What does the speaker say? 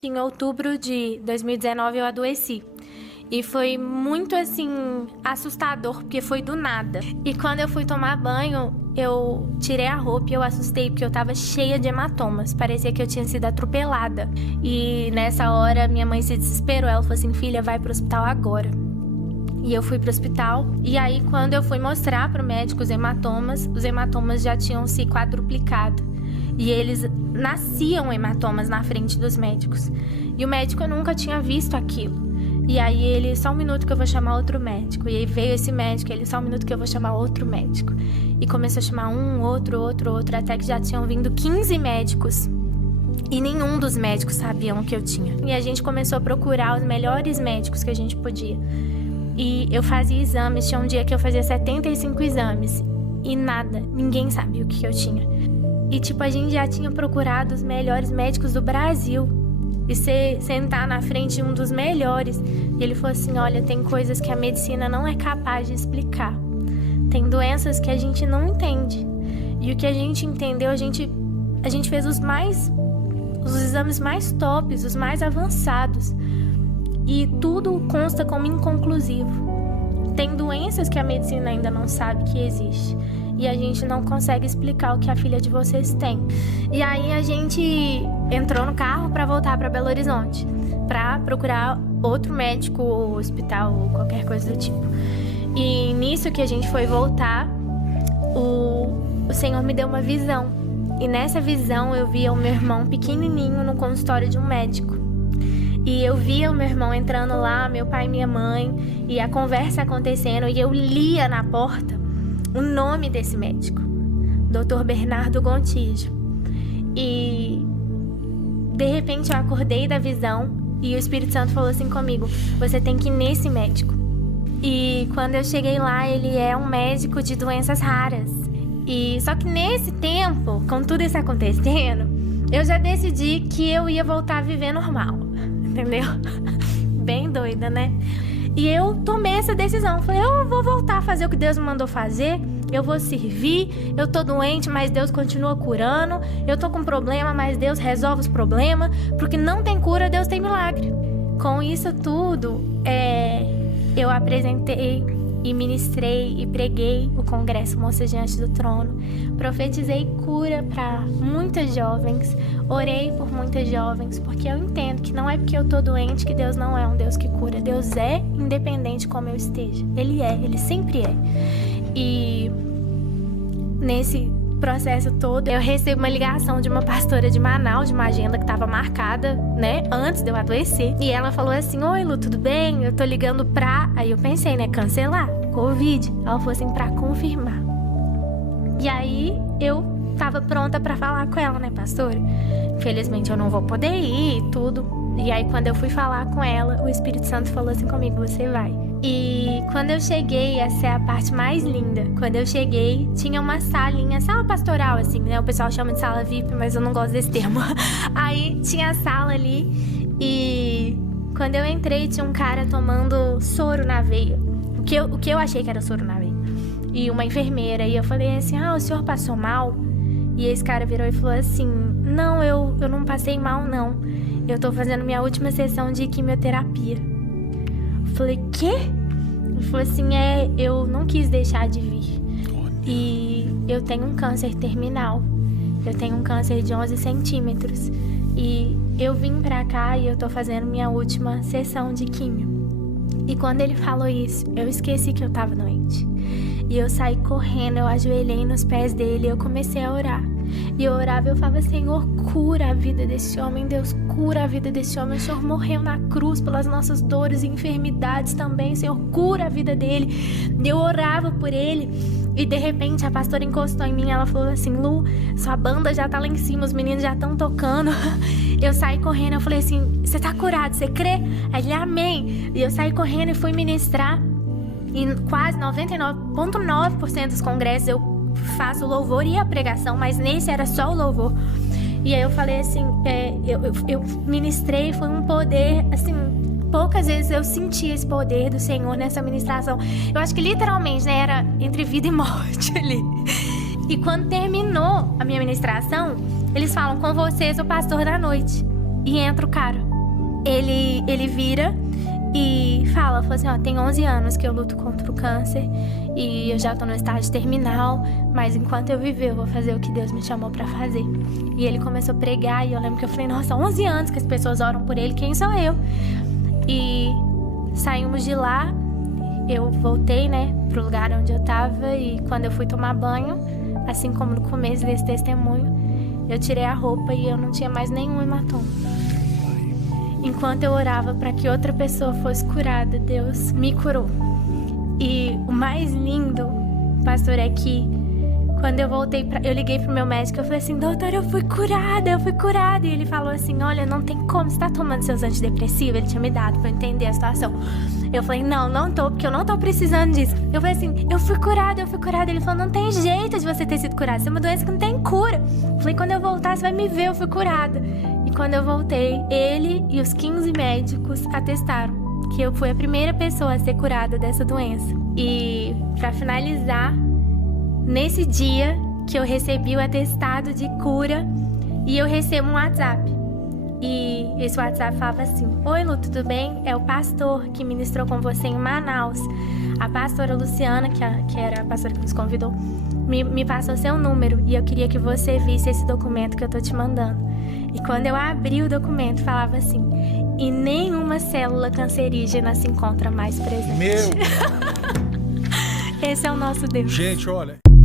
Em outubro de 2019 eu adoeci. E foi muito, assim, assustador, porque foi do nada. E quando eu fui tomar banho, eu tirei a roupa e eu assustei, porque eu tava cheia de hematomas. Parecia que eu tinha sido atropelada. E nessa hora, minha mãe se desesperou. Ela falou assim, filha, vai pro hospital agora. E eu fui pro hospital. E aí, quando eu fui mostrar pro médico os hematomas já tinham se quadruplicado. E eles nasciam hematomas na frente dos médicos. E o médico nunca tinha visto aquilo. E aí ele, só um minuto que eu vou chamar outro médico. E aí veio esse médico, ele, só um minuto que eu vou chamar outro médico. E começou a chamar um, outro, até que já tinham vindo 15 médicos. E nenhum dos médicos sabiam o que eu tinha. E a gente começou a procurar os melhores médicos que a gente podia. E eu fazia exames, tinha um dia que eu fazia 75 exames. E nada, ninguém sabia o que eu tinha. E tipo, a gente já tinha procurado os melhores médicos do Brasil. E sentar na frente de um dos melhores. E ele falou assim, olha, tem coisas que a medicina não é capaz de explicar. Tem doenças que a gente não entende. E o que a gente entendeu, a gente fez os exames mais tops, os mais avançados. E tudo consta como inconclusivo. Tem doenças que a medicina ainda não sabe que existe. E a gente não consegue explicar o que a filha de vocês tem. E aí a gente entrou no carro para voltar para Belo Horizonte, para procurar outro médico, ou hospital, ou qualquer coisa do tipo. E nisso que a gente foi voltar, o Senhor me deu uma visão. E nessa visão eu via o meu irmão pequenininho no consultório de um médico. E eu via o meu irmão entrando lá, meu pai e minha mãe, e a conversa acontecendo, e eu lia na porta o nome desse médico, Dr. Bernardo Gontijo. E de repente eu acordei da visão e o Espírito Santo falou assim comigo, você tem que ir nesse médico. E quando eu cheguei lá, ele é um médico de doenças raras. E só que nesse tempo, com tudo isso acontecendo, eu já decidi que eu ia voltar a viver normal, entendeu? Bem doida, né? E eu tomei essa decisão, falei, eu vou voltar a fazer o que Deus me mandou fazer, eu vou servir, eu tô doente, mas Deus continua curando, eu tô com problema, mas Deus resolve os problemas, porque não tem cura, Deus tem milagre. Com isso tudo, eu apresentei e ministrei e preguei o Congresso Moças Diante do Trono, profetizei cura para muitas jovens, orei por muitas jovens, porque eu entendo que não é porque eu tô doente que Deus não é um Deus que cura. Deus é independente como eu esteja. Ele sempre é. E nesse processo todo, eu recebo uma ligação de uma pastora de Manaus, de uma agenda que estava marcada, né, antes de eu adoecer. E ela falou assim, oi Lu, tudo bem? Eu tô ligando pra... Aí eu pensei, né, cancelar, Covid. Ela falou assim, pra confirmar. E aí eu tava pronta pra falar com ela, né, pastora? Infelizmente eu não vou poder ir e tudo. E aí quando eu fui falar com ela, o Espírito Santo falou assim comigo, você vai. E quando eu cheguei, essa é a parte mais linda. Quando eu cheguei, tinha uma salinha, sala pastoral, assim, né? O pessoal chama de sala VIP, mas eu não gosto desse termo. Aí tinha a sala ali e quando eu entrei, tinha um cara tomando soro na veia. O que eu achei que era soro na veia. E uma enfermeira. E eu falei assim, o senhor passou mal? E esse cara virou e falou assim, não, eu não passei mal, não. Eu tô fazendo minha última sessão de quimioterapia. Falei, quê? Ele falou assim, eu não quis deixar de vir. E eu tenho um câncer terminal. Eu tenho um câncer de 11 centímetros. E eu vim pra cá e eu tô fazendo minha última sessão de químio. E quando ele falou isso, eu esqueci que eu tava doente. E eu saí correndo, eu ajoelhei nos pés dele e eu comecei a orar. E eu orava e eu falava, Senhor, cura a vida desse homem, Deus, cura a vida desse homem. O Senhor morreu na cruz pelas nossas dores e enfermidades também, Senhor, cura a vida dele. E eu orava por ele e de repente a pastora encostou em mim e ela falou assim, Lu, sua banda já tá lá em cima, os meninos já estão tocando. Eu saí correndo, eu falei assim, você tá curado, você crê? Aí ele, amém. E eu saí correndo e fui ministrar. E quase 99,9% dos congressos eu faço o louvor e a pregação, mas nesse era só o louvor. E aí eu falei assim, eu ministrei, foi um poder, assim, poucas vezes eu senti esse poder do Senhor nessa ministração. Eu acho que literalmente, né, era entre vida e morte ali. E quando terminou a minha ministração, eles falam, com vocês o pastor da noite. E entra o cara. ele vira e fala assim, ó, tem 11 anos que eu luto contra o câncer e eu já tô no estágio terminal, mas enquanto eu viver eu vou fazer o que Deus me chamou pra fazer. E ele começou a pregar e eu lembro que eu falei, nossa, 11 anos que as pessoas oram por ele, quem sou eu? E saímos de lá, eu voltei, né, pro lugar onde eu tava e quando eu fui tomar banho, assim como no começo desse testemunho, eu tirei a roupa e eu não tinha mais nenhum hematoma. Enquanto eu orava para que outra pessoa fosse curada, Deus me curou. E o mais lindo, pastor, é que quando eu voltei, eu liguei pro meu médico, eu falei assim, doutor, eu fui curada. E ele falou assim, olha, não tem como, você tá tomando seus antidepressivos? Ele tinha me dado pra eu entender a situação. Eu falei, não tô, porque eu não tô precisando disso. Eu falei assim, eu fui curada. Ele falou, não tem jeito de você ter sido curada, isso é uma doença que não tem cura. Eu falei, quando eu voltar, você vai me ver, eu fui curada. E quando eu voltei, ele e os 15 médicos atestaram que eu fui a primeira pessoa a ser curada dessa doença. E pra finalizar, nesse dia que eu recebi o atestado de cura, e eu recebo um WhatsApp. E esse WhatsApp falava assim, oi Lu, tudo bem? É o pastor que ministrou com você em Manaus. A pastora Luciana, que era a pastora que nos convidou, me passou seu número e eu queria que você visse esse documento que eu tô te mandando. E quando eu abri o documento, falava assim, e nenhuma célula cancerígena se encontra mais presente. Meu! Esse é o nosso Deus. Gente, olha...